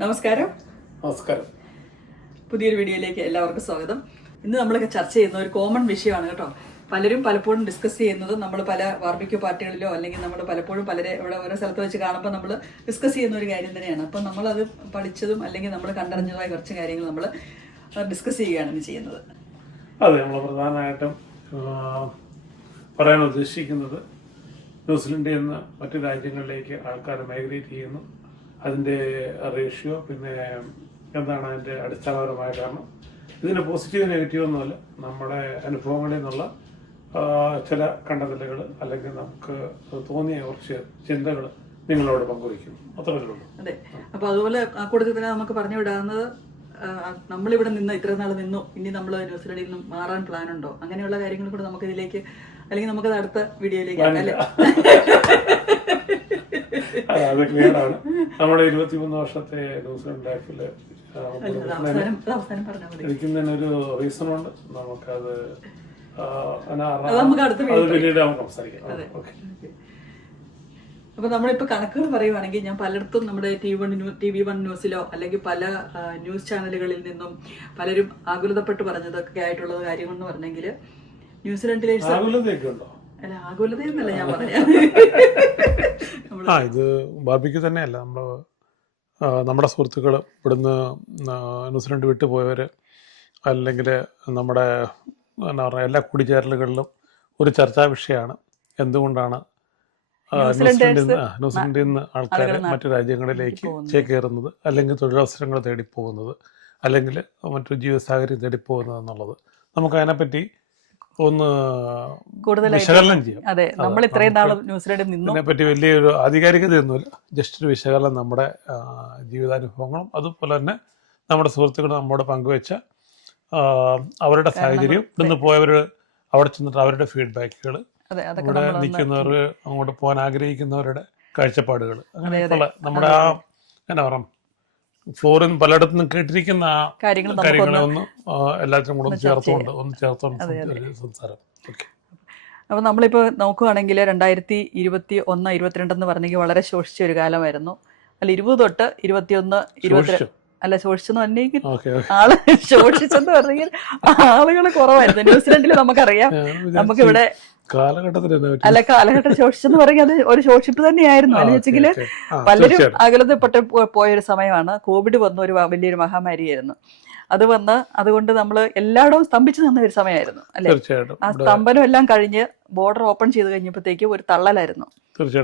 നമസ്കാരം. നമസ്കാരം. പുതിയൊരു വീഡിയോയിലേക്ക് എല്ലാവർക്കും സ്വാഗതം. ഇന്ന് നമ്മളൊക്കെ ചർച്ച ചെയ്യുന്ന ഒരു കോമൺ വിഷയമാണ് കേട്ടോ. പലരും പലപ്പോഴും ഡിസ്കസ് ചെയ്യുന്നത് നമ്മൾ പല ബാർബിക്യൂ പാർട്ടികളിലോ അല്ലെങ്കിൽ നമ്മൾ പലപ്പോഴും പലരെ ഇവിടെ ഓരോ സ്ഥലത്ത് വെച്ച് കാണുമ്പോൾ നമ്മൾ ഡിസ്കസ് ചെയ്യുന്ന ഒരു കാര്യം തന്നെയാണ്. അപ്പം നമ്മളത് പഠിച്ചതും അല്ലെങ്കിൽ നമ്മൾ കണ്ടറിഞ്ഞതുമായ കുറച്ച് കാര്യങ്ങൾ നമ്മൾ ഡിസ്കസ് ചെയ്യുകയാണ് ചെയ്യുന്നത്. അതെ, നമ്മൾ പ്രധാനമായിട്ടും പറയാൻ ഉദ്ദേശിക്കുന്നത് ന്യൂസിലൻഡിൽ നിന്ന് മറ്റു രാജ്യങ്ങളിലേക്ക് ആൾക്കാർ മൈഗ്രേറ്റ് ചെയ്യുന്നു. അതിൻ്റെ റേഷ്യോ, പിന്നെ എന്താണ് അതിൻ്റെ അടിസ്ഥാനപരമായ കാരണം. ഇതിന് പോസിറ്റീവ് നെഗറ്റീവ് ഒന്നുമല്ല, നമ്മുടെ അനുഭവങ്ങളിൽ നിന്നുള്ള ചില കണ്ടെത്തലുകൾ അല്ലെങ്കിൽ നമുക്ക് തോന്നിയ കുറച്ച് ചിന്തകൾ നിങ്ങളോട് പങ്കുവയ്ക്കുന്നു, അത്രയേ ഉള്ളൂ. അതെ, അപ്പോൾ അതുപോലെ ആ കൂട്ടത്തിൽ തന്നെ നമുക്ക് പറഞ്ഞു വിടാവുന്നത്, നമ്മളിവിടെ നിന്ന് ഇത്ര നാൾ നിന്നു, ഇനി നമ്മൾ ന്യൂസിലൻഡിൽ നിന്നും മാറാൻ പ്ലാൻ ഉണ്ടോ, അങ്ങനെയുള്ള കാര്യങ്ങൾ കൂടെ നമുക്ക് ഇതിലേക്ക്, അല്ലെങ്കിൽ നമുക്കത് അടുത്ത വീഡിയോയിലേക്ക് അല്ലേ. അത് ക്ലിയർ ആണ്. നമ്മുടെ 23 വർഷത്തെ ന്യൂസിലൻഡ് ലൈഫില് ഇരിക്കുന്നതിനൊരു റീസൺ ഉണ്ട്. നമുക്കത് പിന്നീട് നമുക്ക് സംസാരിക്കാം. അപ്പൊ നമ്മളിപ്പോ കണക്കുകൾ പറയുവാണെങ്കിൽ, ഞാൻ പലയിടത്തും നമ്മുടെ TV1 ന്യൂസിലോ അല്ലെങ്കിൽ പല ന്യൂസ് ചാനലുകളിൽ നിന്നും പലരും ആകുലതപ്പെട്ട് പറഞ്ഞതൊക്കെ ആയിട്ടുള്ള കാര്യങ്ങൾ എന്ന് പറഞ്ഞെങ്കിൽ, ന്യൂസിലൻഡിലെ അല്ല ആകുലതയെന്നല്ല ഞാൻ പറഞ്ഞത്. ഇത് ബാർബിക്യൂ തന്നെയല്ല, നമ്മുടെ സുഹൃത്തുക്കൾ ഇവിടുന്ന് ന്യൂസിലൻഡ് വിട്ടുപോയവർ, അല്ലെങ്കിൽ നമ്മുടെ എന്താ പറയുക, എല്ലാ കൂടിച്ചേരലുകളിലും ഒരു ചർച്ചാ വിഷയമാണ് എന്തുകൊണ്ടാണ് ന്യൂസിലൻഡിൽ നിന്ന് ആൾക്കാർ മറ്റു രാജ്യങ്ങളിലേക്ക് ചേക്കേറുന്നത്, അല്ലെങ്കിൽ തൊഴിലവസരങ്ങൾ തേടിപ്പോകുന്നത്, അല്ലെങ്കിൽ മറ്റൊരു ജീവിത സാഹചര്യം തേടിപ്പോകുന്നത് എന്നുള്ളത്. നമുക്ക് അതിനെപ്പറ്റി ഒന്ന് വിശകലനം ചെയ്യാം. ഇതിനെപ്പറ്റി വലിയൊരു ആധികാരികതയൊന്നുമില്ല, ജസ്റ്റ് ഒരു വിശകലനം, നമ്മുടെ ജീവിതാനുഭവങ്ങളും അതുപോലെ തന്നെ നമ്മുടെ സുഹൃത്തുക്കൾ നമ്മോട് പങ്കുവെച്ച അവരുടെ സാഹചര്യം, ഇവിടുന്ന് പോയവർ അവിടെ ചെന്നിട്ട് അവരുടെ ഫീഡ്ബാക്കുകൾ, ഇവിടെ നിൽക്കുന്നവർ, അങ്ങോട്ട് പോകാൻ ആഗ്രഹിക്കുന്നവരുടെ കാഴ്ചപ്പാടുകൾ, അങ്ങനെയൊക്കെയുള്ള നമ്മുടെ ആ എന്നാ പറയാം ഫ്ലോറിൽ പലയിടത്തും കേട്ടിരിക്കുന്ന ആ കാര്യങ്ങളെ ഒന്ന് എല്ലാത്തിനും കൂടെ ചേർത്തുകൊണ്ട് സംസാരം. അപ്പോൾ നമ്മളിപ്പോൾ നോക്കുകയാണെങ്കിൽ 2021, 22 എന്ന് പറഞ്ഞെങ്കിൽ വളരെ ശോഷിച്ച ഒരു കാലമായിരുന്നു. അല്ല, 20 തൊട്ട് 21, 22 അല്ല, ശോഷിച്ചെന്ന് പറഞ്ഞെങ്കിൽ ആള് ശോഷിച്ചെന്ന് പറഞ്ഞെങ്കിൽ ആളുകൾ കുറവായിരുന്നു ന്യൂസിലൻഡിൽ. നമുക്കറിയാം, നമുക്കിവിടെ കാലഘട്ടം ശോഷിച്ചെന്ന് പറഞ്ഞാൽ അത് ഒരു ശോഷിപ്പ് തന്നെയായിരുന്നു. എന്ന് വെച്ചെങ്കിൽ പലരും അകലതപ്പെട്ട് പോയൊരു സമയമാണ്. കോവിഡ് വന്ന ഒരു വലിയൊരു മഹാമാരിയായിരുന്നു. അത് വന്ന് അതുകൊണ്ട് നമ്മൾ എല്ലായിടവും സ്തംഭിച്ചു നിന്ന ഒരു സമയമായിരുന്നു അല്ലെ. ആ സ്തംഭനം എല്ലാം കഴിഞ്ഞ് ബോർഡർ ഓപ്പൺ ചെയ്ത് കഴിഞ്ഞപ്പോഴത്തേക്ക് ഒരു തള്ളലായിരുന്നു,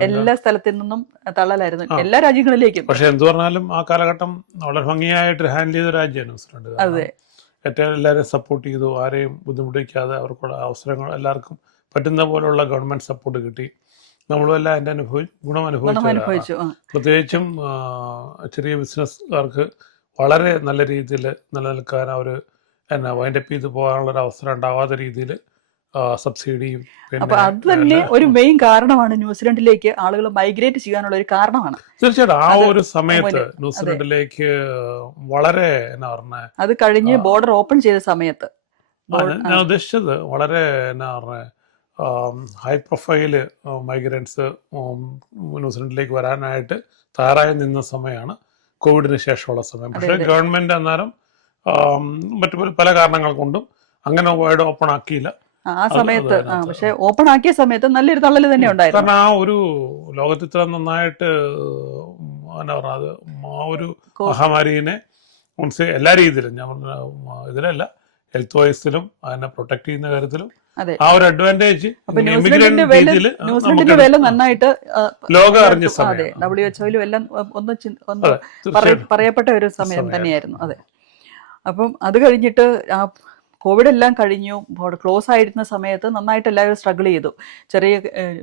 എല്ലാ സ്ഥലത്തു നിന്നും തള്ളലായിരുന്നു, എല്ലാ രാജ്യങ്ങളിലേക്കും. പക്ഷെ എന്ത് പറഞ്ഞാലും ആ കാലഘട്ടം വളരെ ഭംഗിയായിട്ട് ഹാൻഡിൽ ചെയ്ത രാജ്യമാണ് ന്യൂസിലൻഡ്. അതെ, ഏറ്റവും എല്ലാവരെയും സപ്പോർട്ട് ചെയ്തു, ആരെയും ബുദ്ധിമുട്ടിക്കാതെ അവർക്കുള്ള അവസരങ്ങൾ എല്ലാവർക്കും പറ്റുന്ന പോലുള്ള ഗവൺമെന്റ് സപ്പോർട്ട് കിട്ടി. നമ്മളും എല്ലാം അതിന്റെ ഗുണം അനുഭവിച്ചു. പ്രത്യേകിച്ചും ചെറിയ ബിസിനസ്സുകാർക്ക് വളരെ നല്ല രീതിയിൽ നിലനിൽക്കാൻ, അവർ വൈൻഡപ്പ് ചെയ്ത് പോകാനുള്ളൊരു അവസരം ഉണ്ടാവാത്ത രീതിയിൽ സബ്സിഡിയും. അപ്പൊ അത് തന്നെ ഒരു മെയിൻ കാരണമാണ് ന്യൂസിലൻഡിലേക്ക് ആളുകൾ മൈഗ്രേറ്റ് ചെയ്യാനുള്ള ഒരു കാരണമാണ്. തീർച്ചയായിട്ടും ആ ഒരു സമയത്ത് ന്യൂസിലൻഡിലേക്ക് വളരെ എന്നാ പറഞ്ഞ, അത് കഴിഞ്ഞ് ബോർഡർ ഓപ്പൺ ചെയ്ത സമയത്ത് ഞാൻ ഉദ്ദേശിച്ചത് വളരെ എന്നാ പറഞ്ഞ ഹൈ പ്രൊഫൈല് മൈഗ്രൻസ് ന്യൂസിലൻഡിലേക്ക് വരാനായിട്ട് തയ്യാറായി നിന്ന സമയമാണ് കോവിഡിന് ശേഷമുള്ള സമയം. പക്ഷേ ഗവൺമെന്റ് അന്നേരം മറ്റു പല കാരണങ്ങൾ കൊണ്ടും അങ്ങനെ വൈഡ് ഓപ്പൺ ആക്കിയില്ല ആ സമയത്ത്. പക്ഷെ ഓപ്പൺ ആക്കിയ സമയത്ത് നല്ലൊരു തള്ളല് തന്നെ ഉണ്ടായിരുന്നു. കാരണം ആ ഒരു ലോകത്തിൽ ഇത്ര നന്നായിട്ട് എന്നാ പറഞ്ഞത്, ആ ഒരു മഹാമാരിനെ എല്ലാ രീതിയിലും, ഞാൻ പറഞ്ഞ ഇതിലല്ല, ഹെൽത്ത് വൈസിലും അതിനെ പ്രൊട്ടക്ട് ചെയ്യുന്ന കാര്യത്തിലും ആ ഒരു അഡ്വാൻറ്റേജ് ന്യൂസിലൻഡിന്റെ വില നന്നായിട്ട് ലോകം അറിഞ്ഞ സമയം, WHO എല്ലാം ഒന്ന് പറയപ്പെട്ട ഒരു സമയം തന്നെയായിരുന്നു. അതെ, അപ്പം അത് കഴിഞ്ഞിട്ട് ആ കോവിഡ് എല്ലാം കഴിഞ്ഞു, ക്ലോസ് ആയിരുന്ന സമയത്ത് നന്നായിട്ട് എല്ലാവരും സ്ട്രഗിൾ ചെയ്തു. ചെറിയ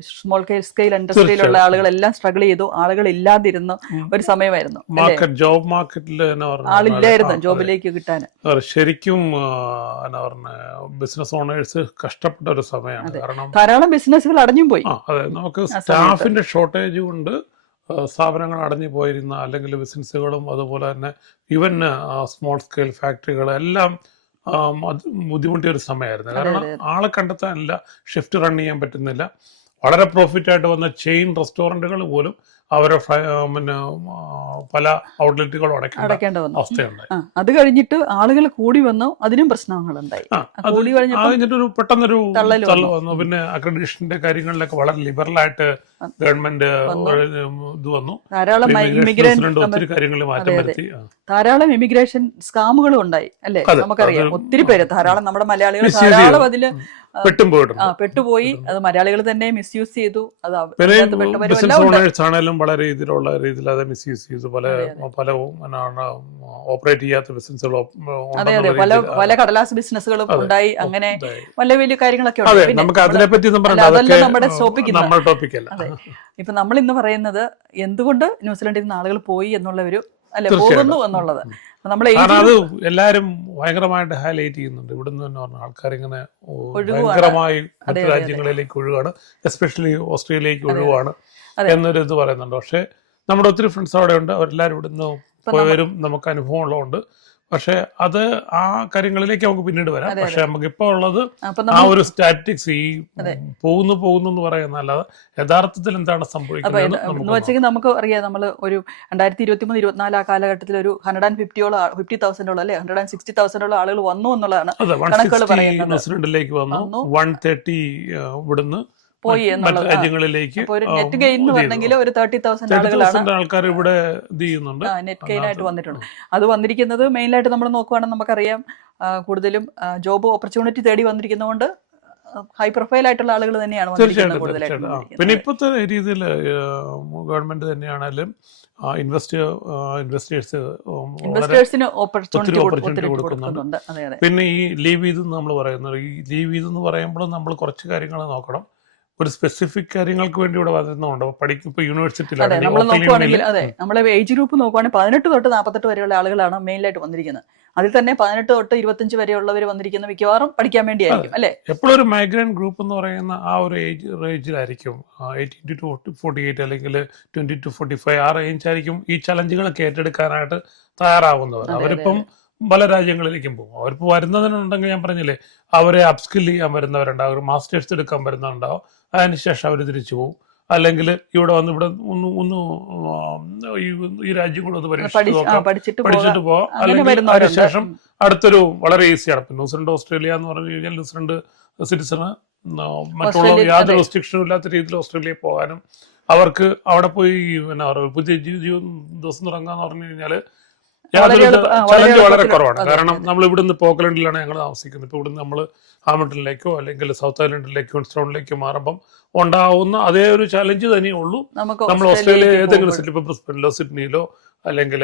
സ്മോൾ സ്കെയിൽ ഇൻഡസ്ട്രിയിലുള്ള ആളുകളെല്ലാം സ്ട്രഗിൾ ചെയ്തു. ആളുകൾ ഇല്ലാതിരുന്ന ഒരു സമയമായിരുന്നു. ജോബ് മാർക്കറ്റിൽ ആളില്ലായിരുന്നു ജോബിലേക്ക് കിട്ടാൻ. ശരിക്കും ബിസിനസ് ഓണേഴ്സ് കഷ്ടപ്പെട്ട ഒരു സമയമാണ്. കാരണം ധാരാളം ബിസിനസ്സുകൾ അടഞ്ഞും പോയി. അതെ, നമുക്ക് സ്റ്റാഫിന്റെ ഷോർട്ടേജ് കൊണ്ട് സ്ഥാപനങ്ങൾ അടഞ്ഞു പോയിരുന്ന, അല്ലെങ്കിൽ ബിസിനസ്സുകളും അതുപോലെ തന്നെ ഈവൻ സ്മോൾ സ്കെയിൽ ഫാക്ടറികൾ എല്ലാം ബുദ്ധിമുട്ടിയ ഒരു സമയമായിരുന്നു. കാരണം ആളെ കണ്ടെത്താനില്ല, ഷിഫ്റ്റ് റൺ ചെയ്യാൻ പറ്റുന്നില്ല. വളരെ പ്രോഫിറ്റ് ആയിട്ട് വന്ന ചെയിൻ റെസ്റ്റോറൻറ്റുകൾ പോലും അവരെ പിന്നെ പല ഔട്ട്ലെറ്റുകളും അടയ്ക്കേണ്ട വന്നു. അവസ്ഥയുണ്ടായി. അത് കഴിഞ്ഞിട്ട് ആളുകൾ കൂടി വന്നു, അതിനും പ്രശ്നങ്ങളുണ്ടായി. കൂടി കഴിഞ്ഞിട്ടൊരു പെട്ടെന്നൊരു തള്ളു വന്നു. പിന്നെ അക്രഡിറ്റേഷന്റെ കാര്യങ്ങളിലൊക്കെ വളരെ ലിബറലായിട്ട് ഗവൺമെന്റ് ഇത് വന്നു. ധാരാളം ഒത്തിരി കാര്യങ്ങളിൽ മാറ്റം വരുത്തി. ധാരാളം ഇമിഗ്രേഷൻ സ്കാമുകളും ഉണ്ടായി അല്ലെ, നമുക്കറിയാം. ഒത്തിരി പേര്, ധാരാളം നമ്മുടെ മലയാളികൾ ധാരാളം അതില് പെട്ടുപോയി. അത് മലയാളികൾ തന്നെ മിസ്യൂസ് ചെയ്തു. ആണെങ്കിലും വളരെ രീതിയിൽ അത് മിസ്യൂസ് ചെയ്തു. പല ഓപ്പറേറ്റ് ചെയ്യാത്ത ബിസിനസ്സുകളോ, പല കടലാസ് ബിസിനസ്സുകളും ഉണ്ടായി. അങ്ങനെ വലിയ വലിയ കാര്യങ്ങളൊക്കെ നമുക്ക് അതിനെപ്പറ്റി നമ്മുടെ ടോപ്പിക്കല്ല. അതെ, ഇപ്പൊ നമ്മൾ ഇന്ന് പറയുന്നത് എന്തുകൊണ്ട് ന്യൂസിലൻഡിൽ നിന്ന് ആളുകൾ പോയി എന്നുള്ള ഒരു പോകുന്നു എന്നുള്ളത്. അത് എല്ലാരും ഭയങ്കരമായിട്ട് ഹൈലൈറ്റ് ചെയ്യുന്നുണ്ട്. ഇവിടുന്ന് തന്നെ പറഞ്ഞ ആൾക്കാർ ഇങ്ങനെ ഭയങ്കരമായി മറ്റു രാജ്യങ്ങളിലേക്ക് ഒഴുകാണ്, എസ്പെഷ്യലി ഓസ്ട്രേലിയയിലേക്ക് ഒഴുകാണ് എന്നൊരു ഇത് പറയുന്നുണ്ട്. പക്ഷെ നമ്മുടെ ഒത്തിരി ഫ്രണ്ട്സ് അവിടെ ഉണ്ട്, അവരെല്ലാവരും ഇവിടുന്ന് പോയവരും നമുക്ക് അനുഭവം ഉള്ളതുകൊണ്ട്. പക്ഷെ അത് ആ കാര്യങ്ങളിലേക്ക് നമുക്ക് പിന്നീട് വരാം. പക്ഷെ നമുക്ക് ഇപ്പൊ ഉള്ളത് ആ ഒരു സ്റ്റാറ്റിക്സ്, ഈ പോകുന്നു എന്ന് പറയുന്നതല്ലാതെ യഥാർത്ഥത്തിൽ എന്താണ് സംഭവിക്കുന്നത് നമുക്ക് അറിയാം. നമ്മൾ ഒരു 2023-24 ആ കാലഘട്ടത്തിൽ ഒരു 150,000 അല്ലെ 160,000 ആളുകൾ വന്നു എന്നുള്ളതാണ് കണക്കുകൾ പറയുന്നത്. ന്യൂസിലൻഡിലേക്ക് വന്നു, 130 ഇവിടുന്ന് പോയി എന്നുള്ള രാജ്യങ്ങളിലേക്ക്. നെറ്റ് ഗെയിൻ എന്ന് പറഞ്ഞെങ്കിൽ ഒരു 30,000 ആളുകളാണ് ആൾക്കാർ ഇവിടെ നെറ്റ് ഗെയിൻ ആയിട്ട് വന്നിട്ടുണ്ട്. അത് വന്നിരിക്കുന്നത് മെയിനായിട്ട് നമ്മൾ നോക്കുവാണെങ്കിൽ നമുക്കറിയാം കൂടുതലും ജോബ് ഓപ്പർച്യൂണിറ്റി തേടി വന്നിരിക്കുന്നതുകൊണ്ട് ഹൈ പ്രൊഫൈൽ ആയിട്ടുള്ള ആളുകൾ തന്നെയാണ് വന്നിരിക്കുന്നത് കൂടുതലായിട്ട്. പിന്നെ ഇപ്പോഴത്തെ രീതിയിൽ ഗവൺമെന്റ് തന്നെയാണെങ്കിലും ഇൻവെസ്റ്റേഴ്സിന് ഓപ്പർച്യൂണിറ്റി കൊടുക്കുന്നുണ്ട്. പിന്നെ ഈ ലീവ് ചെയ്ത് നമ്മൾ പറയുന്നത്, ഈ ലീവ് ചെയ്തെന്ന് പറയുമ്പോൾ നമ്മൾ കുറച്ച് കാര്യങ്ങൾ നോക്കണം. ഒരു സ്പെസിഫിക് കാര്യങ്ങൾക്ക് വേണ്ടി ഇവിടെ വരുന്നുണ്ട്. പഠിക്കും യൂണിവേഴ്സിറ്റിയിലാണ് നമ്മൾ നോക്കുവാണെങ്കിൽ, അതെ, നമ്മളെ ഏജ് ഗ്രൂപ്പ് നോക്കുവാണെങ്കിൽ 18 തൊട്ട് 48 വരെയുള്ള ആളുകളാണ് മെയിനായിട്ട് വന്നിരിക്കുന്നത്. അതിൽ തന്നെ 18 തൊട്ട് 25 വരെയുള്ളവർ വന്നിരിക്കുന്ന മിക്കവാറും പഠിക്കാൻ വേണ്ടിയായിരിക്കും അല്ലെ. എപ്പോഴും ഒരു മൈഗ്രന്റ് ഗ്രൂപ്പ് എന്ന് പറയുന്ന ആ ഒരു റേഞ്ചിലായിരിക്കും, 18 to 48 അല്ലെങ്കിൽ 20 to 45 ആ റേഞ്ച് ആയിരിക്കും ഈ ചലഞ്ചുകളൊക്കെ ഏറ്റെടുക്കാനായിട്ട് തയ്യാറാവുന്നവർ. അവരിപ്പം പല രാജ്യങ്ങളിലേക്കും പോകും. അവരിപ്പോൾ വരുന്നതിനുണ്ടെങ്കിൽ ഞാൻ പറഞ്ഞില്ലേ, അവരെ അപ്സ്കിൽ ചെയ്യാൻ വരുന്നവരുണ്ടാവും, ഒരു മാസ്റ്റേഴ്സ് എടുക്കാൻ വരുന്നുണ്ടാവും. അതിനുശേഷം അവർ തിരിച്ചു പോകും. അല്ലെങ്കിൽ ഇവിടെ വന്ന് ഇവിടെ ഈ രാജ്യം കൂടെ ഒന്ന് പഠിച്ചിട്ട് പോവാം. അല്ലെങ്കിൽ അതിനുശേഷം അടുത്തൊരു വളരെ ഈസിയാണ്. ഇപ്പൊ ന്യൂസിലൻഡ് ഓസ്ട്രേലിയ എന്ന് പറഞ്ഞു കഴിഞ്ഞാൽ ന്യൂസിലൻഡ് സിറ്റിസണ് മറ്റുള്ള യാതൊരു റെസ്ട്രിക്ഷനും ഇല്ലാത്ത രീതിയിൽ ഓസ്ട്രേലിയയിൽ പോകാനും അവർക്ക് അവിടെ പോയി പിന്നെ പുതിയ ദിവസം തുടങ്ങാന്ന് പറഞ്ഞു കഴിഞ്ഞാല് യാതൊരു ചലഞ്ച് വളരെ കുറവാണ്. കാരണം നമ്മൾ ഇവിടുന്ന് പോക്കലൻഡിലാണ് ഞങ്ങൾ താമസിക്കുന്നത്. ഇപ്പൊ ഇവിടുന്ന് നമ്മൾ ഹാമിൽട്ടണിലേക്കോ അല്ലെങ്കിൽ സൗത്ത് ഐലൻഡിലേക്കോ ക്വീൻസ്ടൗണിലേക്കോ മാറുമ്പം ഉണ്ടാവുന്ന അതേ ഒരു ചലഞ്ച് തന്നെ ഉള്ളൂ. നമ്മൾ ഓസ്ട്രേലിയ ഏതെങ്കിലും സിറ്റി, ഇപ്പൊ ബ്രിസ്ബനിലോ സിഡ്നിയിലോ അല്ലെങ്കിൽ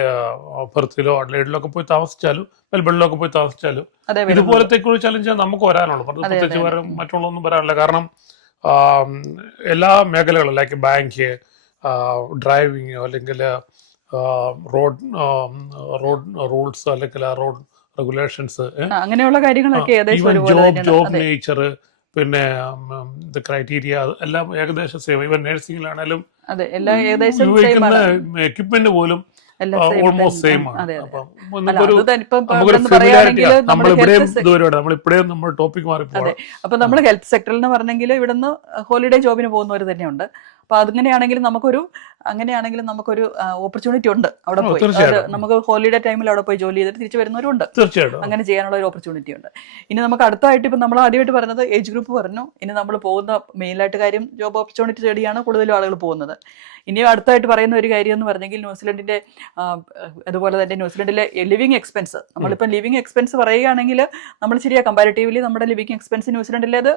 പെർത്തിലോ അഡ്ലൈഡിലോ ഒക്കെ പോയി താമസിച്ചാലും മെൽബണിലൊക്കെ പോയി താമസിച്ചാലും ഇതുപോലത്തെ ഒരു ചലഞ്ച് നമുക്ക് വരാനുള്ളൂ. പ്രത്യേകിച്ച് മറ്റുള്ളൊന്നും വരാനില്ല. കാരണം എല്ലാ മേഖലകളും ലൈക്ക് ബാങ്ക്, ഡ്രൈവിങ്, അല്ലെങ്കിൽ റോഡ് റൂൾസ്, അല്ലെങ്കിൽ റോഡ് റെഗുലേഷൻസ്, അങ്ങനെയുള്ള കാര്യങ്ങളൊക്കെ ജോബ് നേച്ചർ, പിന്നെ ക്രൈറ്റീരിയ എല്ലാം ഏകദേശം സെയിം. ഈവൻ നഴ്സിംഗിലാണേലും ഉപയോഗിക്കുന്ന എക്യുപ്മെന്റ് പോലും ഓൾമോസ്റ്റ് സെയിം ആണ്. അപ്പം നമുക്കൊരു ഫെമിലിയാരിറ്റി, നമ്മളിവിടെയും നമ്മൾ ടോപ്പിക് മാറി പോകാം. അപ്പൊ നമ്മൾ ഹെൽത്ത് സെക്ടറിൽ എന്ന് പറഞ്ഞെങ്കിൽ ഇവിടുന്ന് ഹോളിഡേ ജോബിന് പോകുന്നവർ തന്നെയുണ്ട്. അപ്പൊ അങ്ങനെയാണെങ്കിലും നമുക്കൊരു ഓപ്പർച്യൂണിറ്റി ഉണ്ട് അവിടെ പോയി. നമുക്ക് ഹോളിഡേ ടൈമിൽ അവിടെ പോയി ജോലി ചെയ്തിട്ട് തിരിച്ചു വരുന്നവരുണ്ട്. തീർച്ചയായിട്ടും അങ്ങനെ ചെയ്യാനുള്ള ഒരു ഓപ്പർച്യൂണിറ്റി ഉണ്ട്. ഇനി നമുക്ക് അടുത്തായിട്ട് ഇപ്പൊ നമ്മൾ ആദ്യമായിട്ട് പറഞ്ഞത് ഏജ് ഗ്രൂപ്പ് പറഞ്ഞു. ഇനി നമ്മൾ പോകുന്ന മെയിനായിട്ട് കാര്യം ജോബ് ഓപ്പർച്യൂണിറ്റി തേടിയാണ് കൂടുതലും ആളുകൾ പോകുന്നത്. ഇനി അടുത്തായിട്ട് പറയുന്ന ഒരു കാര്യം എന്ന് പറഞ്ഞെങ്കിൽ ന്യൂസിലൻഡിന്റെ അതുപോലെ തന്നെ ന്യൂസിലൻഡിലെ ലിവിങ് എക്സ്പെൻസ്. നമ്മളിപ്പം ലിവിങ് എക്സ്പെൻസ് പറയുകയാണെങ്കിൽ നമ്മൾ ശരിയാ, കമ്പാരിറ്റീവ്ലി നമ്മുടെ ലിവിങ് എക്സ്പെൻസ് ന്യൂസിലൻഡിലെ അത്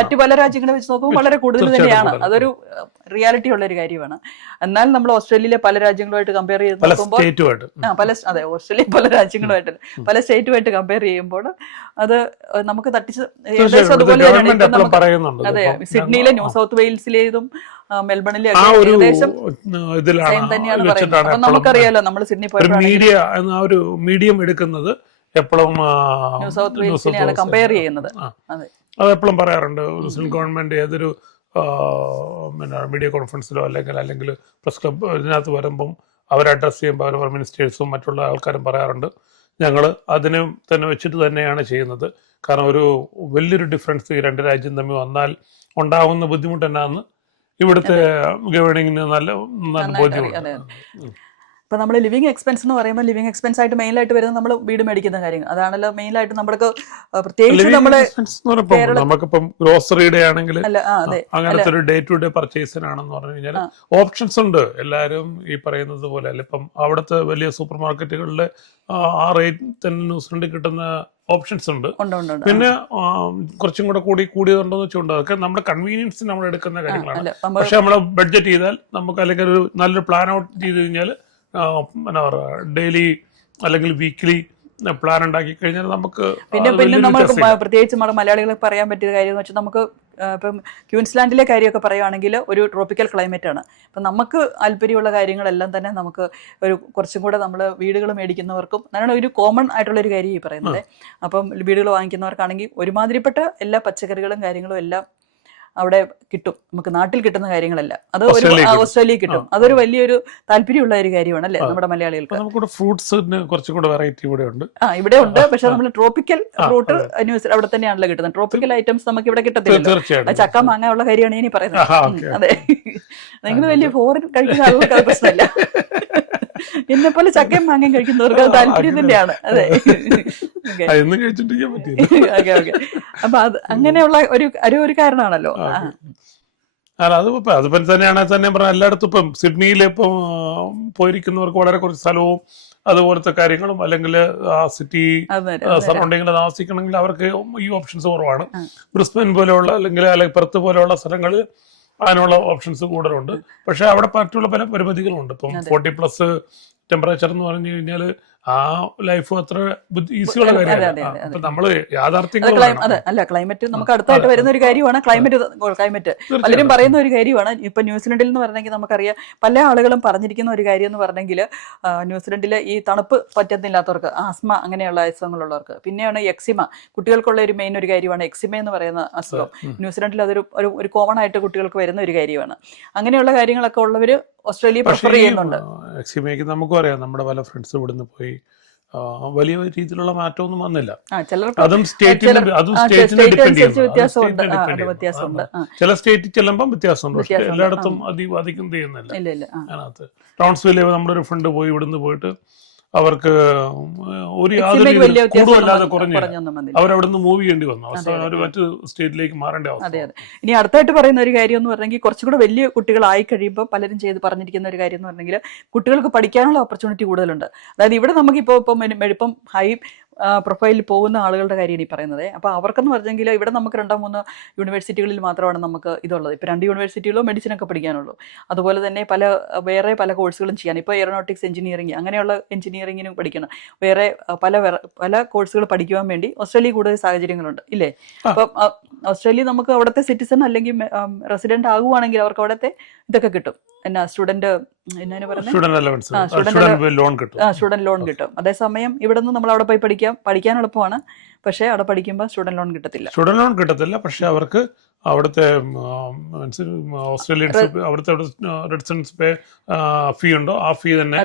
മറ്റു പല രാജ്യങ്ങളെ വെച്ച് നോക്കുമ്പോൾ വളരെ കൂടുതൽ തന്നെയാണ്. അതൊരു റിയാലിറ്റി ഉള്ള ഒരു കാര്യമാണ്. എന്നാൽ നമ്മൾ ഓസ്ട്രേലിയയിലെ പല രാജ്യങ്ങളുമായിട്ട് കമ്പയർ ചെയ്ത് നോക്കുമ്പോൾ ഓസ്ട്രേലിയ പല രാജ്യങ്ങളുമായിട്ട് പല സ്റ്റേറ്റുമായിട്ട് കമ്പയർ ചെയ്യുമ്പോൾ അത് നമുക്ക് തട്ടിച്ച് ഏകദേശം അതുപോലെ തന്നെയാണ്. അതെ, സിഡ്നിയിലെ ന്യൂ സൗത്ത് വെയിൽസിലേതും മെൽബണിലെ ഏകദേശം തന്നെയാണ് പറയുന്നത്. അപ്പൊ നമുക്കറിയാലോ, നമ്മൾ സിഡ്നി പോയപ്പോൾ മീഡിയം എടുക്കുന്നത് എപ്പോഴും ന്യൂ സൗത്ത് വെയിൽസിനെയാണ് കമ്പയർ ചെയ്യുന്നത്. അത് എപ്പോഴും പറയാറുണ്ട്. ഗവൺമെന്റ് ഏതൊരു മീഡിയ കോൺഫറൻസിലോ അല്ലെങ്കിൽ പ്രസ് ക്ലബ് ഇതിനകത്ത് വരുമ്പം അവരെ അഡ്രസ് ചെയ്യുമ്പോൾ അവർ മിനിസ്റ്റേഴ്സും മറ്റുള്ള ആൾക്കാരും പറയാറുണ്ട്, ഞങ്ങൾ അതിനെ തന്നെ വെച്ചിട്ട് തന്നെയാണ് ചെയ്യുന്നത്. കാരണം ഒരു വലിയൊരു ഡിഫറൻസ് ഈ രണ്ട് രാജ്യം തമ്മിൽ വന്നാൽ ഉണ്ടാകുന്ന ബുദ്ധിമുട്ട് എന്നാന്ന് ഇവിടുത്തെ ഗവേണിങ്ങിന് നല്ല ബോധ്യമുണ്ട്. ഇപ്പൊ നമ്മൾ ലിവിങ് എക്സ്പെൻസ് എന്ന് പറയുമ്പോൾ ലിവിങ് എക്സ്പെൻസ് ആയിട്ട് മെയിനായിട്ട് വരുന്നത് നമ്മൾ വീട് മേടിക്കുന്ന കാര്യങ്ങൾ. അതാണല്ലോ മെയിനായിട്ട് നമ്മൾക്ക് പ്രത്യേകിച്ച് നമ്മള് നമുക്കിപ്പം ഗ്രോസറിയുടെ ആണെങ്കിൽ അങ്ങനത്തെ ഒരു ഡേ ടു ഡേ പർച്ചേസിനാണെന്ന് പറഞ്ഞു കഴിഞ്ഞാൽ ഓപ്ഷൻസ് ഉണ്ട്. എല്ലാവരും ഈ പറയുന്നത് പോലെ അല്ല, ഇപ്പം അവിടുത്തെ വലിയ സൂപ്പർ മാർക്കറ്റുകളിൽ ആ റേറ്റ് തന്നെ ന്യൂസിലൻഡിൽ കിട്ടുന്ന ഓപ്ഷൻസ് ഉണ്ട്. പിന്നെ കുറച്ചും കൂടെ കൂടിയതുണ്ടോന്ന് വെച്ചുകൊണ്ട് അതൊക്കെ നമ്മുടെ കൺവീനിയൻസ് നമ്മൾ എടുക്കുന്ന കാര്യങ്ങളാണ്. പക്ഷെ നമ്മൾ ബഡ്ജറ്റ് ചെയ്താൽ നമുക്ക് അല്ലെങ്കിൽ ഒരു നല്ലൊരു പ്ലാൻ ഔട്ട് ചെയ്ത് കഴിഞ്ഞാൽ എന്നാ പറയുക ഡെയിലി അല്ലെങ്കിൽ വീക്ക്ലി പ്ലാൻ ഉണ്ടാക്കി കഴിഞ്ഞാൽ നമുക്ക് പിന്നെ നമുക്ക് പ്രത്യേകിച്ച് നമ്മുടെ മലയാളികൾക്ക് പറയാൻ പറ്റിയ കാര്യം എന്ന് വെച്ചാൽ നമുക്ക് ഇപ്പം ക്യൂൻസ്ലാൻഡിലെ കാര്യമൊക്കെ പറയുകയാണെങ്കിൽ ഒരു ട്രോപ്പിക്കൽ ക്ലൈമറ്റ് ആണ്. അപ്പം നമുക്ക് താല്പര്യമുള്ള കാര്യങ്ങളെല്ലാം തന്നെ നമുക്ക് ഒരു കുറച്ചും കൂടെ നമ്മൾ വീടുകൾ മേടിക്കുന്നവർക്കും അതാണ് ഒരു കോമൺ ആയിട്ടുള്ളൊരു കാര്യം ഈ പറയുന്നത്. അപ്പം വീടുകൾ വാങ്ങിക്കുന്നവർക്കാണെങ്കിൽ ഒരുമാതിരിപ്പെട്ട എല്ലാ പച്ചക്കറികളും കാര്യങ്ങളും എല്ലാം അവിടെ കിട്ടും. നമുക്ക് നാട്ടിൽ കിട്ടുന്ന കാര്യങ്ങളല്ല, അത് ഒരു ഓസ്ട്രേലിയയിൽ കിട്ടും. അതൊരു വലിയൊരു താല്പര്യമുള്ള ഒരു കാര്യമാണ് അല്ലേ നമ്മുടെ മലയാളികൾക്ക്. ഫ്രൂട്ട്സിന് കുറച്ചും കൂടെ വെറൈറ്റി ഇവിടെ ഉണ്ട്. ഇവിടെ ഉണ്ട്, പക്ഷെ നമ്മൾ ട്രോപ്പിക്കൽ ഫ്രൂട്ട് അവിടെ തന്നെയാണല്ലോ കിട്ടുന്നത്. ട്രോപ്പിക്കൽ ഐറ്റംസ് നമുക്ക് ഇവിടെ കിട്ടത്തില്ല. ചക്ക മാങ്ങ ഉള്ള കാര്യമാണ് ഇനി പറയുന്നത്. അതെ, നിങ്ങൾ വലിയ ഫോറിൻ കഴിക്കുന്ന ആളുകൾക്ക് പ്രശ്നമില്ല. എന്നെ പോലെ ചക്കയും മാങ്ങയും കഴിക്കുന്നവർക്ക് അത് താല്പര്യം തന്നെയാണ്. അതെ, ഓക്കെ ഓക്കെ. അപ്പൊ അത് അങ്ങനെയുള്ള ഒരു കാരണമാണല്ലോ. അതിപ്പം തന്നെയാണ് തന്നെ പറഞ്ഞ എല്ലായിടത്തും ഇപ്പം സിഡ്നിയിൽ ഇപ്പം പോയിരിക്കുന്നവർക്ക് വളരെ കുറച്ച് സ്ഥലവും അതുപോലത്തെ കാര്യങ്ങളും അല്ലെങ്കിൽ ആ സിറ്റി സറൗണ്ടിങ്ങിൽ താമസിക്കണമെങ്കിൽ അവർക്ക് ഈ ഓപ്ഷൻസ് കുറവാണ്. ബ്രിസ്ബൻ പോലെയുള്ള അല്ലെങ്കിൽ പെർത്ത് പോലെയുള്ള സ്ഥലങ്ങളിൽ അതിനുള്ള ഓപ്ഷൻസ് കൂടുതലുണ്ട്. പക്ഷെ അവിടെ മറ്റുള്ള പല പരിമിതികളുണ്ട്. ഇപ്പം 40+ ടെമ്പറേച്ചർ എന്ന് പറഞ്ഞു കഴിഞ്ഞാൽ ആ ലൈഫ് അത്ര ഈസിയുള്ള കാര്യമല്ല. അപ്പൊ നമ്മള് യാഥാർത്ഥ്യങ്ങൾ അല്ല, ക്ലൈമറ്റ് നമുക്ക് അടുത്തായിട്ട് വരുന്ന ഒരു കാര്യമാണ്. ക്ലൈമറ്റ് പലരും പറയുന്ന ഒരു കാര്യമാണ്. ഇപ്പൊ ന്യൂസിലൻഡിൽ എന്ന് പറഞ്ഞെങ്കിൽ നമുക്കറിയാം പല ആളുകളും പറഞ്ഞിരിക്കുന്ന ഒരു കാര്യം എന്ന് പറഞ്ഞെങ്കിൽ ന്യൂസിലൻഡിലെ ഈ തണുപ്പ് പറ്റുന്നില്ലാത്തവർക്ക്, ആസ്മ അങ്ങനെയുള്ള അസുഖങ്ങളുള്ളവർക്ക്, പിന്നെയാണ് എക്സിമ, കുട്ടികൾക്കുള്ള ഒരു മെയിൻ ഒരു കാര്യമാണ് എക്സിമ എന്ന് പറയുന്ന അസുഖം. ന്യൂസിലൻഡിൽ അതൊരു ഒരു കോമൺ ആയിട്ട് കുട്ടികൾക്ക് വരുന്ന ഒരു കാര്യമാണ്. അങ്ങനെയുള്ള കാര്യങ്ങളൊക്കെ ഉള്ളവര് ഓസ്ട്രേലിയ പ്രിഫർ ചെയ്യുന്നുണ്ട്. എക്സിമയ്ക്ക് നമുക്കും അറിയാം, നമ്മുടെ പല ഫ്രണ്ട്സ് ഇവിടുന്ന് പോയി വലിയ രീതിയിലുള്ള മാറ്റമൊന്നും വന്നില്ല. അതും സ്റ്റേറ്റിന് വ്യത്യാസമുണ്ട്. ചില സ്റ്റേറ്റിൽ ചെല്ലുമ്പോൾ വ്യത്യാസമുണ്ട്, പക്ഷെ എല്ലായിടത്തും അധികം ചെയ്യുന്നില്ല. അതിനകത്ത് ടൗൺസ്വില്ലെ നമ്മുടെ ഒരു ഫ്രണ്ട് പോയി ഇവിടുന്ന് പോയിട്ട് അവർക്ക് ഒരു യാതൊരു കൂടുതലല്ലാതെ കുറഞ്ഞു അവരവിടുന്ന് മൂവ് ചെയ്യേണ്ടി വന്നു. അവസാനം അവർ മറ്റു സ്റ്റേറ്റിലേക്ക് മാറേണ്ട അവസ്ഥ. അതെ അതെ. ഇനി അടുത്തായിട്ട് പറയുന്ന ഒരു കാര്യം എന്ന് പറഞ്ഞെങ്കിൽ കുറച്ചും കൂടെ വലിയ കുട്ടികളായി കഴിയുമ്പോൾ പലരും പറഞ്ഞിരിക്കുന്ന ഒരു കാര്യം എന്ന് പറഞ്ഞെങ്കിൽ കുട്ടികൾക്ക് പഠിക്കാനുള്ള ഓപ്പർച്യൂണിറ്റി കൂടുതലുണ്ട്. അതായത് ഇവിടെ നമുക്കിപ്പോൾ ഇപ്പം ഹൈ പ്രൊഫൈലിൽ പോകുന്ന ആളുകളുടെ കാര്യമാണ് ഈ പറയുന്നത്. അപ്പോൾ അവർക്കെന്ന് പറഞ്ഞെങ്കിൽ ഇവിടെ നമുക്ക് 2-3 യൂണിവേഴ്സിറ്റികളിൽ മാത്രമാണ് നമുക്ക് ഇതുള്ളത്. ഇപ്പോൾ 2 യൂണിവേഴ്സിറ്റിയിലോ മെഡിസിനൊക്കെ പഠിക്കാനുള്ളൂ. അതുപോലെ തന്നെ വേറെ പല കോഴ്സുകളും ചെയ്യാൻ, ഇപ്പോൾ എയറോനോട്ടിക്സ് എഞ്ചിനീയറിംഗ് അങ്ങനെയുള്ള എഞ്ചിനീയറിംഗിനും പഠിക്കണം. വേറെ പല കോഴ്സുകൾ പഠിക്കുവാൻ വേണ്ടി ഓസ്ട്രേലിയ കൂടുതൽ സാഹചര്യങ്ങളുണ്ട് ഇല്ലേ. അപ്പം ഓസ്ട്രേലിയ നമുക്ക് അവിടുത്തെ സിറ്റിസൺ അല്ലെങ്കിൽ റെസിഡന്റ് ആകുവാണെങ്കിൽ അവർക്ക് അവിടുത്തെ ഇതൊക്കെ കിട്ടും. എന്നാ സ്റ്റുഡന്റ് ലോൺ കിട്ടും. അതേസമയം ഇവിടെ നിന്ന് നമ്മൾ അവിടെ പോയി പഠിക്കാൻ എളുപ്പമാണ്, പക്ഷെ അവിടെ പഠിക്കുമ്പോൾ സ്റ്റുഡന്റ് ലോൺ കിട്ടത്തില്ല. പക്ഷെ അവർക്ക് അവിടുത്തെ ഓസ്ട്രേലിയൻസ് അവിടുത്തെ റെസിഡൻസ് പേ ഫീ ഉണ്ടോ, ആ ഫീ തന്നെ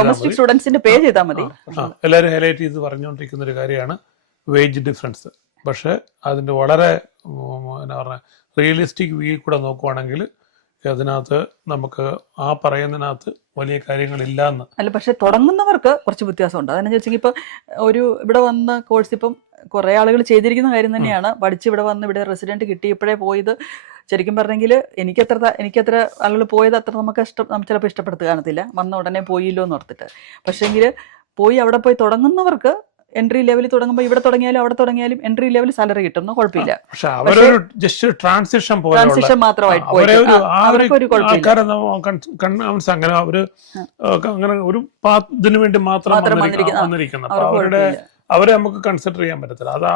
ഡൊമസ്റ്റിക് സ്റ്റുഡൻസിന്റെ പേ ചെയ്താൽ മതി. എല്ലാവരും ഹൈലൈറ്റ് ചെയ്ത് പറഞ്ഞുകൊണ്ടിരിക്കുന്ന ഒരു കാര്യമാണ് വേജ് ഡിഫറൻസ്. പക്ഷെ അതിന്റെ വളരെ എന്നാ പറഞ്ഞ റിയലിസ്റ്റിക് വ്യൂ കൂടെ നോക്കുവാണെങ്കിൽ അതിനകത്ത് നമുക്ക് ആ പറയുന്നതിനകത്ത് വലിയ കാര്യങ്ങളില്ല എന്ന് അല്ല. പക്ഷെ തുടങ്ങുന്നവർക്ക് കുറച്ച് വ്യത്യാസമുണ്ട്. അതെന്നു വെച്ചെങ്കിൽ ഇപ്പൊ ഇവിടെ വന്ന കോഴ്സ് ഇപ്പം കുറെ ആളുകൾ ചെയ്തിരിക്കുന്ന കാര്യം തന്നെയാണ്. പഠിച്ച് ഇവിടെ വന്ന് ഇവിടെ റെസിഡന്റ് കിട്ടിയപ്പോഴേ പോയത് ശരിക്കും പറഞ്ഞെങ്കിൽ എനിക്കത്ര ആളുകൾ പോയത് അത്ര നമുക്ക് ചിലപ്പോൾ ഇഷ്ടപ്പെടുത്ത് കാണത്തില്ല, വന്ന ഉടനെ പോയില്ലോ എന്ന് ഓർത്തിട്ട്. പക്ഷേങ്കിൽ അവിടെ പോയി തുടങ്ങുന്നവർക്ക് എൻട്രി ലെവലിൽ തുടങ്ങുമ്പോൾ ഇവിടെ തുടങ്ങിയാലും അവിടെ തുടങ്ങിയാലും എൻട്രി ലെവൽ സാലറി കിട്ടും, കുഴപ്പമില്ല. ട്രാൻസിഷൻ മാത്രമായിട്ട് അങ്ങനെ ഒരു ഇതിനു വേണ്ടി മാത്രം അവരെ നമുക്ക് കൺസിഡർ ചെയ്യാൻ പറ്റത്തില്ല. അത്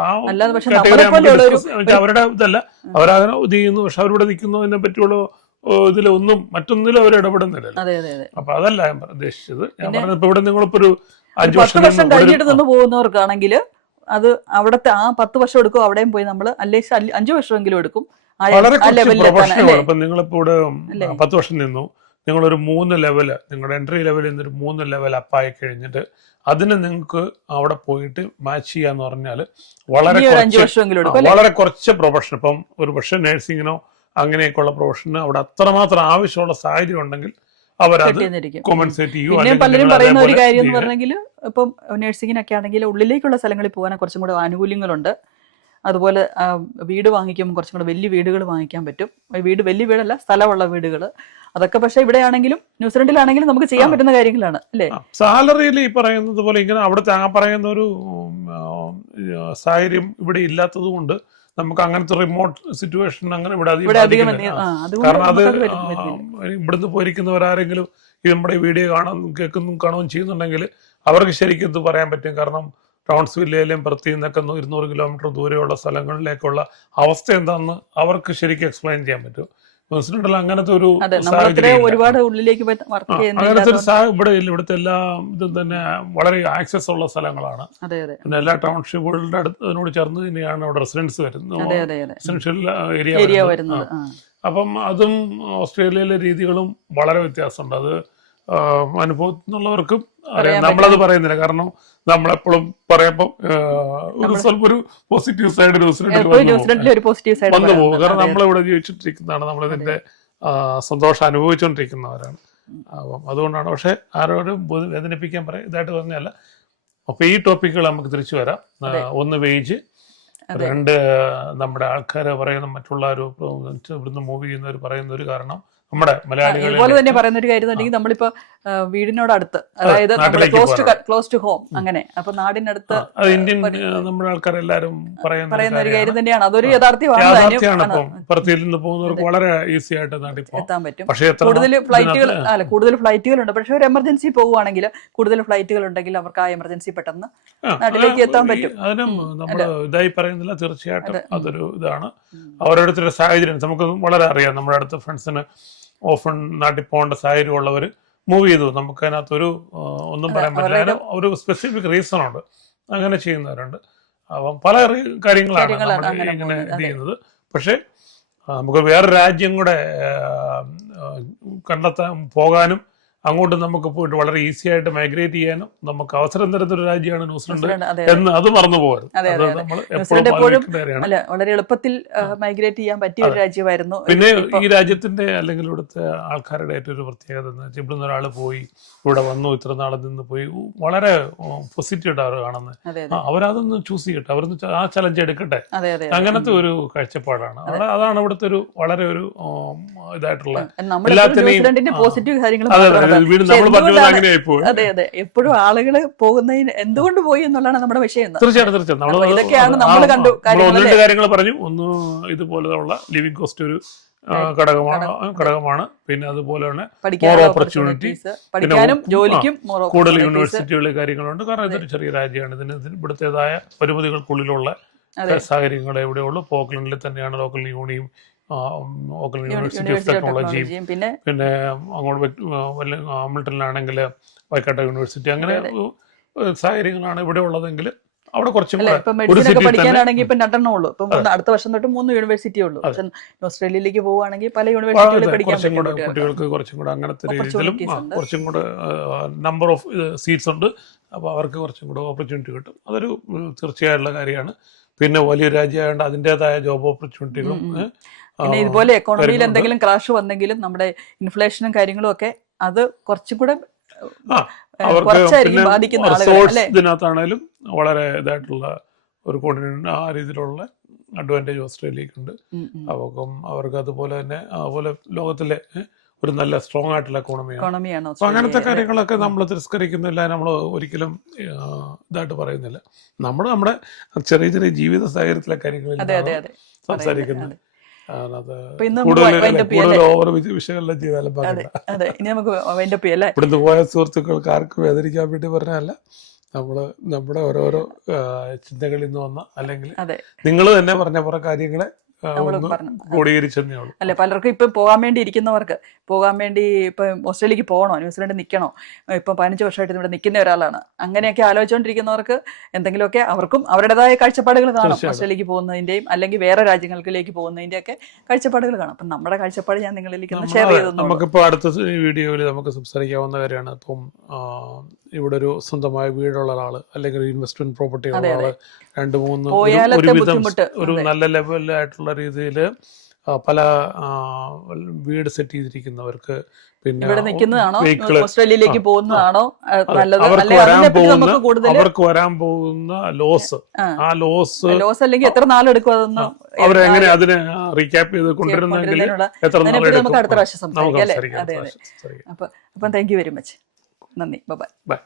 അവരുടെ ഇതല്ല, അവരങ്ങനെ ഇത് ചെയ്യുന്നു. പക്ഷെ അവരിവിടെ നിൽക്കുന്നതിനെ പറ്റിയുള്ള ഇതിലൊന്നും മറ്റൊന്നിലും അവർ ഇടപെടുന്നില്ല. അപ്പൊ അതല്ല ഞാൻ ഉദ്ദേശിച്ചത്. ഞാൻ പറഞ്ഞത് ഇപ്പൊ ഇവിടെ നിങ്ങളിപ്പോ ഒരു 10 വർഷം കഴിഞ്ഞിട്ട് നിന്ന് പോകുന്നവർക്കാണെങ്കിൽ അത് അവിടത്തെ ആ 10 വർഷം എടുക്കും. അവിടെയും പോയി നമ്മൾ അല്ലെങ്കിൽ 5 വർഷമെങ്കിലും എടുക്കും. ഇപ്പൊ നിങ്ങളിപ്പോ ഇവിടെ 10 വർഷം നിന്നു, നിങ്ങളൊരു 3 ലെവല്, നിങ്ങളുടെ എൻട്രി ലെവലിൽ നിന്നൊരു 3 ലെവൽ അപ്പായി കഴിഞ്ഞിട്ട് അതിന് നിങ്ങൾക്ക് അവിടെ പോയിട്ട് മാച്ച് ചെയ്യാന്ന് പറഞ്ഞാൽ വളരെ കുറച്ച് പ്രൊഫഷൻ, ഇപ്പം ഒരു പക്ഷെ നഴ്സിങ്ങിനോ അങ്ങനെയൊക്കെയുള്ള പ്രൊഫഷന് അവിടെ അത്രമാത്രം ആവശ്യമുള്ള സാഹചര്യം ഉണ്ടെങ്കിൽ അവരത് കോമ്പൻസേറ്റ് ചെയ്യും. പിന്നെ പലരും പറയുന്ന ഒരു കാര്യം എന്ന് പറഞ്ഞെങ്കിൽ ഇപ്പം നഴ്സിങ്ങിനൊക്കെ ആണെങ്കിൽ ഉള്ളിലേക്കുള്ള സ്ഥലങ്ങളിൽ പോകാൻ കുറച്ചും കൂടെ ആനുകൂല്യങ്ങളുണ്ട്. അതുപോലെ വീട് വാങ്ങിക്കുമ്പോൾ കുറച്ചും കൂടെ വലിയ വീടുകൾ വാങ്ങിക്കാൻ പറ്റും. വലിയ വീടല്ല, സ്ഥലമുള്ള വീടുകൾ. അതൊക്കെ പക്ഷെ ഇവിടെയാണെങ്കിലും ന്യൂസിലൻഡിലാണെങ്കിലും നമുക്ക് ചെയ്യാൻ പറ്റുന്ന കാര്യങ്ങളാണ് അല്ലേ. സാലറിയിൽ ഈ പറയുന്നത് പോലെ ഇങ്ങനെ അവിടുത്തെ ആ പറയുന്ന ഒരു സാഹചര്യം ഇവിടെ ഇല്ലാത്തത് കൊണ്ട് നമുക്ക് അങ്ങനത്തെ റിമോട്ട് സിറ്റുവേഷൻ അങ്ങനെ ഇവിടെ അധികം കാരണം അത് ഇവിടുന്ന് പോയിരിക്കുന്നവരാരെങ്കിലും ഈ നമ്മുടെ വീഡിയോ കാണുകയും ചെയ്യുന്നുണ്ടെങ്കിൽ അവർക്ക് ശരിക്കും ഇത് പറയാൻ പറ്റും. കാരണം ടൗൺസ്വില്ലേലും പ്രതി നിന്നൊക്കെ 200 കിലോമീറ്റർ ദൂരെയുള്ള സ്ഥലങ്ങളിലേക്കുള്ള അവസ്ഥ എന്താണെന്ന് അവർക്ക് ശരിക്കും എക്സ്പ്ലെയിൻ ചെയ്യാൻ പറ്റും. ന്യൂസിലൻഡിൽ അങ്ങനത്തെ ഒരു ഒരുപാട് ഉള്ളിലേക്ക് അങ്ങനത്തെ ഒരു ഇവിടെ ഇവിടുത്തെ എല്ലാ ഇതും തന്നെ വളരെ ആക്സസ് ഉള്ള സ്ഥലങ്ങളാണ്. പിന്നെ എല്ലാ ടൗൺഷിപ്പുകളുടെ അതിനോട് ചേർന്ന് തന്നെയാണ് അവിടെ റെസിഡൻസ് വരുന്നത്, റെസിഡൻഷ്യൽ ഏരിയ വരുന്നത്. അപ്പം അതും ഓസ്ട്രേലിയയിലെ രീതികളും വളരെ വ്യത്യാസമുണ്ട്. അത് അനുഭവത്തിനുള്ളവർക്കും അറിയാം. നമ്മളത് പറയുന്നില്ല, കാരണം നമ്മളെപ്പോഴും പറയുമ്പോൾ സ്വല്പം ഒരു പോസിറ്റീവ് സൈഡ് വന്നു പോകും. കാരണം നമ്മളിവിടെ ജീവിച്ചിട്ടിരിക്കുന്നതാണ്, നമ്മളിതിന്റെ സന്തോഷം അനുഭവിച്ചുകൊണ്ടിരിക്കുന്നവരാണ്. അപ്പം അതുകൊണ്ടാണ്. പക്ഷെ ആരോടും വേദനിപ്പിക്കാൻ ഇതായിട്ട് പറഞ്ഞല്ല. അപ്പൊ ഈ ടോപ്പിക്കുകൾ നമുക്ക് തിരിച്ചു വരാം. ഒന്ന് വേജ്, 2 നമ്മുടെ ആൾക്കാരെ പറയുന്ന മറ്റുള്ള ഒരു ഇവിടുന്ന് മൂവ് ചെയ്യുന്നവർ പറയുന്ന ഒരു കാരണം നമ്മുടെ മലയാളികൾ ഇതുപോലെ തന്നെ പറയുന്ന ഒരു കാര്യം എന്നുണ്ടെങ്കിൽ നമ്മളിപ്പോ വീടിനോടടുത്ത്, അതായത് ക്ലോസ് ടു ഹോം, അങ്ങനെ അപ്പൊ നാടിനടുത്ത് ഇന്ത്യൻ നമ്മുടെ ആൾക്കാരെല്ലാരും പറയുന്ന ഒരു കാര്യം തന്നെയാണ്. അതൊരു യഥാർത്ഥമാണ്. പുറത്തിൽ നിന്ന് പോകുന്നവർക്ക് വളരെ ഈസി ആയിട്ട് എത്താൻ പറ്റും. കൂടുതൽ ഫ്ലൈറ്റുകളുണ്ട്. പക്ഷെ ഒരു എമർജൻസി പോകുവാണെങ്കിൽ കൂടുതൽ ഫ്ലൈറ്റുകൾ ഉണ്ടെങ്കിൽ അവർക്ക് ആ എമർജൻസി പെട്ടെന്ന് നാട്ടിലേക്ക് എത്താൻ പറ്റും. അതിനും നമ്മൾ ഇതായി പറയുന്നില്ല, തീർച്ചയായിട്ടും അതൊരു ഇതാണ്. ഓരോരുത്തരുടെ സാഹചര്യം നമുക്ക് വളരെ അറിയാം. നമ്മുടെ അടുത്ത ഫ്രണ്ട്സിന് ഓഫൺ നാട്ടിൽ പോകേണ്ട സാഹചര്യം ഉള്ളവർ മൂവ് ചെയ്തു. നമുക്ക് അതിനകത്തൊരു ഒന്നും പറയാൻ പറ്റില്ല. ഒരു സ്പെസിഫിക് റീസൺ ഉണ്ട്, അങ്ങനെ ചെയ്യുന്നവരുണ്ട്. അപ്പം പല കാര്യങ്ങളാണ് നമ്മൾ ഇങ്ങനെ ഇത് ചെയ്യുന്നത്. പക്ഷെ നമുക്ക് വേറെ രാജ്യം കൂടെ പോകാനും അങ്ങോട്ട് നമുക്ക് പോയിട്ട് വളരെ ഈസി ആയിട്ട് മൈഗ്രേറ്റ് ചെയ്യാനും നമുക്ക് അവസരം തരുന്നൊരു രാജ്യമാണ് ന്യൂസിലൻഡ് എന്ന് അത് മറന്നു പോകരുത്. വളരെ എളുപ്പത്തിൽ മൈഗ്രേറ്റ് ചെയ്യാൻ പറ്റിയ ഒരു രാജ്യമായിരുന്നു. പിന്നെ ഈ രാജ്യത്തിന്റെ അല്ലെങ്കിൽ ഇവിടുത്തെ ആൾക്കാരുടെ ഏറ്റവും ഒരു പ്രത്യേകത എന്ന് വെച്ചാൽ ഇവിടുന്ന് ഒരാൾ പോയി ഇവിടെ വന്നു, ഇത്ര നാളെ നിന്ന് പോയി, വളരെ പോസിറ്റീവായിട്ട് അവർ കാണുന്നത്. അവരതൊന്ന് ചൂസ് ചെയ്യട്ടെ, അവരൊന്ന് ആ ചലഞ്ച് എടുക്കട്ടെ, അങ്ങനത്തെ ഒരു കാഴ്ചപ്പാടാണ്. അതാണ് ഇവിടുത്തെ ഒരു വളരെ ഒരു ഇതായിട്ടുള്ള എല്ലാത്തിനെയും പോസിറ്റീവ് കാര്യങ്ങൾ. അതെ അതെ, എപ്പോഴും ആളുകള് പോകുന്നതിന് എന്തുകൊണ്ട് പോയി എന്നുള്ളതാണ് നമ്മുടെ വിഷയം. തീർച്ചയായിട്ടും ഇതൊക്കെയാണ് നമ്മൾ കണ്ടു കാര്യങ്ങൾ പറഞ്ഞു. ഒന്ന് ഇതുപോലെയുള്ള ലിവിംഗ് കോസ്റ്റ് ഒരു ഘടകമാണ്. പിന്നെ അതുപോലെ തന്നെ മോർ ഓപ്പർച്യൂണിറ്റീസ്, ജോലിക്കും കൂടുതൽ യൂണിവേഴ്സിറ്റികളിലെ കാര്യങ്ങളുണ്ട്. കാരണം ഇതൊരു ചെറിയ രാജ്യമാണ്, ഇതിന് ഇവിടുത്തേതായ പരിമിതികൾക്കുള്ളിലുള്ള സാഹചര്യങ്ങൾ എവിടെയുള്ളൂ. പോക്ലൻഡിൽ തന്നെയാണ് ലോക്കൽ യൂണിയും ഓക്ലൻഡ് യൂണിവേഴ്സിറ്റി ഓഫ് ടെക്നോളജിയും, പിന്നെ അങ്ങോട്ട് ഹാമിൽട്ടണിലാണെങ്കിൽ വൈക്കാട്ട യൂണിവേഴ്സിറ്റി, അങ്ങനെ സാഹചര്യങ്ങളാണ് ഇവിടെ ഉള്ളതെങ്കിൽ അവിടെ കുറച്ചും പഠിക്കാനാണെങ്കിൽ ഇപ്പൊ 2 ഉള്ളൂ. ഇപ്പം അടുത്ത വർഷം തൊട്ട് 3 യൂണിവേഴ്സിറ്റി ഉള്ളൂ. പക്ഷെ ഓസ്ട്രേലിയയിലേക്ക് പോവുകയാണെങ്കിൽ പല യൂണിവേഴ്സിറ്റികളിൽ പഠിക്കാൻ കുട്ടികൾക്ക് കുറച്ചും കൂടെ അങ്ങനത്തെ രീതിയിലും കുറച്ചും കൂടെ നമ്പർ ഓഫ് സീറ്റ്സ് ഉണ്ട്. അപ്പോൾ അവർക്ക് കുറച്ചും കൂടെ ഓപ്പർച്യൂണിറ്റി കിട്ടും. അതൊരു തീർച്ചയായിട്ടുള്ള കാര്യമാണ്. പിന്നെ വലിയ രാജ്യമായതുകൊണ്ട് അതിൻ്റെതായ ജോബ് ഓപ്പർച്യൂണിറ്റികളും. പിന്നെ ഇതുപോലെ എക്കോണമിയിൽ എന്തെങ്കിലും ക്രാഷ് വന്നെങ്കിലും നമ്മുടെ ഇൻഫ്ലേഷനും കാര്യങ്ങളും ഒക്കെ അത് കുറച്ചും കൂടെ ഇതിനകത്താണേലും വളരെ ഇതായിട്ടുള്ള ഒരു കോർഡിനേഷൻ ആ രീതിയിലുള്ള അഡ്വാൻറ്റേജ് ഓസ്ട്രേലിയക്കുണ്ട്. അപ്പം അവർക്ക് അതുപോലെ തന്നെ അതുപോലെ ലോകത്തിലെ ഒരു നല്ല സ്ട്രോങ് ആയിട്ടുള്ള എക്കോണമിയാണ്. അപ്പൊ അങ്ങനത്തെ കാര്യങ്ങളൊക്കെ നമ്മൾ തിരസ്കരിക്കുന്നില്ല, നമ്മൾ ഒരിക്കലും ഇതായിട്ട് പറയുന്നില്ല. നമ്മുടെ ചെറിയ ചെറിയ ജീവിത സാഹചര്യത്തിലെ കാര്യങ്ങളിൽ സംസാരിക്കുന്നത്. കൂടുതൽ ഓവർ വിശകലനം ചെയ്താലും ഇവിടുന്ന് പോയ സുഹൃത്തുക്കൾക്ക് ആർക്കും വേദനിക്കാൻ വേണ്ടി പറഞ്ഞല്ല. നമ്മുടെ ഓരോരോ ചിന്തകളിൽ നിന്ന് വന്ന അല്ലെങ്കിൽ നിങ്ങൾ തന്നെ പറഞ്ഞ കുറെ കാര്യങ്ങളെ അല്ലെ പലർക്കും ഇപ്പൊ പോകാൻ വേണ്ടി ഇരിക്കുന്നവർക്ക് പോകാൻ വേണ്ടി ഇപ്പൊ ഓസ്ട്രേലിയക്ക് പോകണോ, ന്യൂസിലൻഡ് നിൽക്കണോ, ഇപ്പൊ 15 വർഷമായിട്ട് ഇവിടെ നിൽക്കുന്ന ഒരാളാണ്, അങ്ങനെയൊക്കെ ആലോചിച്ചുകൊണ്ടിരിക്കുന്നവർക്ക് എന്തെങ്കിലുമൊക്കെ അവർക്കും അവരുടേതായ കാഴ്ചപ്പാടുകൾ കാണും. ഓസ്ട്രേലിയക്ക് പോകുന്നതിന്റെയും അല്ലെങ്കിൽ വേറെ രാജ്യങ്ങളിലേക്ക് പോകുന്നതിന്റെ ഒക്കെ കാഴ്ചപ്പാടുകൾ കാണും. അപ്പം നമ്മുടെ കാഴ്ചപ്പാട് ഞാൻ നിങ്ങളിലേക്ക് ഷെയർ ചെയ്തു. നമുക്കിപ്പോ അടുത്ത വീഡിയോയിൽ നമുക്ക് സംസാരിക്കാവുന്ന കാര്യമാണ്. ഇപ്പം ഇവിടെ ഒരു സ്വന്തമായ വീടുള്ള ആള് അല്ലെങ്കിൽ ഇൻവെസ്റ്റ്മെന്റ് പ്രോപ്പർട്ടി ഉള്ള ആള് 2-3 ഒരുവിധം ഒരു നല്ല ലെവലായിട്ടുള്ള രീതിയിൽ പല വീട് സെറ്റ് ചെയ്തിരിക്കുന്നവർക്ക്, പിന്നെ ഇവിടെ നിൽക്കുന്നതാണോ വെഹിക്കിള് ഓസ്ട്രേലിയയിലേക്ക് പോകുന്നതാണോ നല്ലത്? അവർക്ക് അല്ലെങ്കിൽ വരാൻ അതിനെപ്പറ്റി പോകുന്ന നമുക്ക് കൂടുതൽ വരാൻ പോകുന്ന ലോസ്, ആ ലോസ് ലോസ് അല്ലെങ്കിൽ എത്ര നാളെടുക്കും അതൊന്നും അവരെങ്ങനെ അതിനെ റീക്യാപ്പ് ചെയ്ത് കൊണ്ടുവരുന്നെങ്കിൽ എത്ര നാളെടുക്കും നമുക്ക് അടുത്ത പ്രാവശ്യം നമുക്ക് സംസാരിക്കാം അല്ലേ? സംസാരിക്കാം. അതെ അതെ. അപ്പം താങ്ക് യു വെരി മച്ച്. നന്ദി. ബൈ. ബൈ.